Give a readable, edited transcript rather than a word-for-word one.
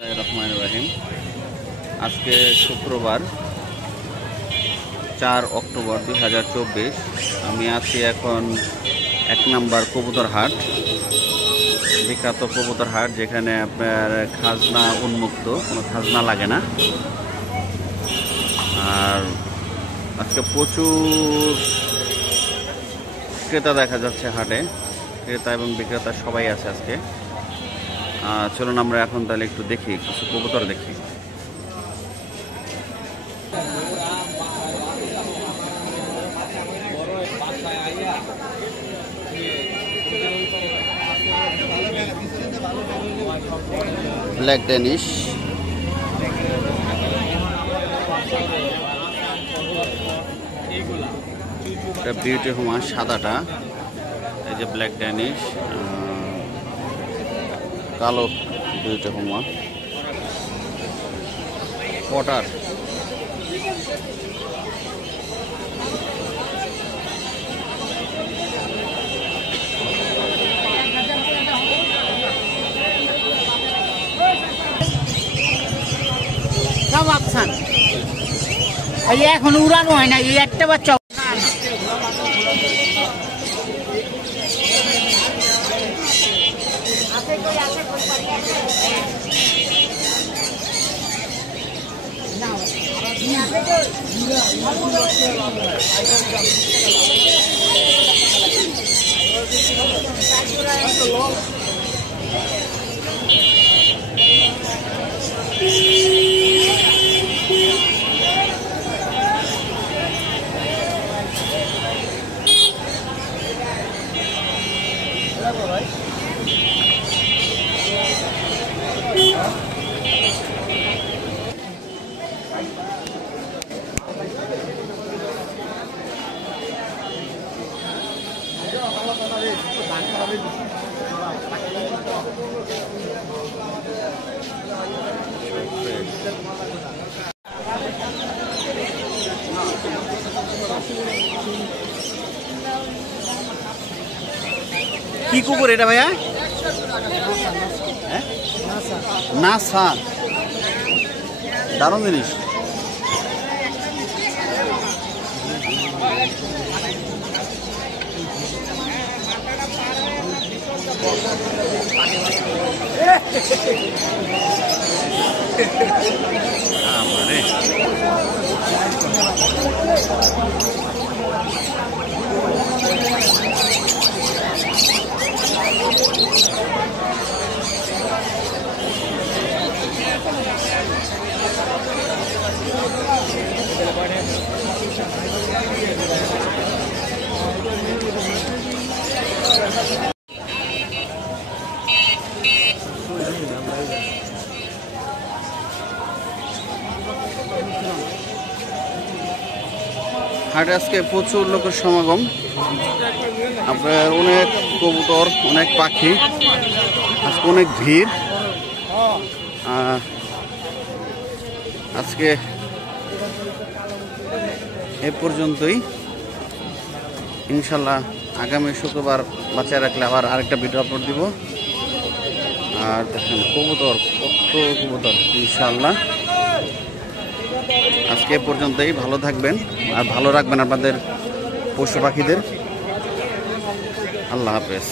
রহমান রহিম। আজকে শুক্রবার 4 অক্টোবর 2024। আমি আছি এখন 1 নম্বর কবুতর হাট, বিখ্যাত কবুতর হাট, যেখানে আপনার খাজনা উন্মুক্ত, কোনো খাজনা লাগে না। আর আজকে প্রচুর ক্রেতা দেখা যাচ্ছে হাটে, ক্রেতা এবং বিক্রেতা সবাই আছে আজকে। চলুন আমরা এখন তাহলে একটু দেখি, কিছু কবুতর দেখি। ব্ল্যাক ড্যানিশ, এটা বিউটি হুমা সাদাটা, এই যে ব্ল্যাক ড্যানিশ, কালো বিউটি হুমা, পটার, সব অপশন। এই এখন উড়ানো হয় না, এই একটা বাচ্চা কি কুকুর এটা ভাইয়া? নাসা, দারুণ জিনিস। হাটে আজকে প্রচুর লোকের সমাগম, আপনার অনেক কবুতর, অনেক পাখি, আজকে অনেক ভিড়। আজকে এ পর্যন্তই, ইনশাল্লাহ আগামী শুক্রবার বাঁচায় রাখলে আবার আরেকটা ভিডিও আপলোড দিব। আর দেখেন কবুতর, কত কবুতর, ইনশাল্লাহ আজকে এ পর্যন্তই। ভালো থাকবেন আর ভালো রাখবেন আপনাদের পশু পাখিদের। আল্লাহ হাফেজ।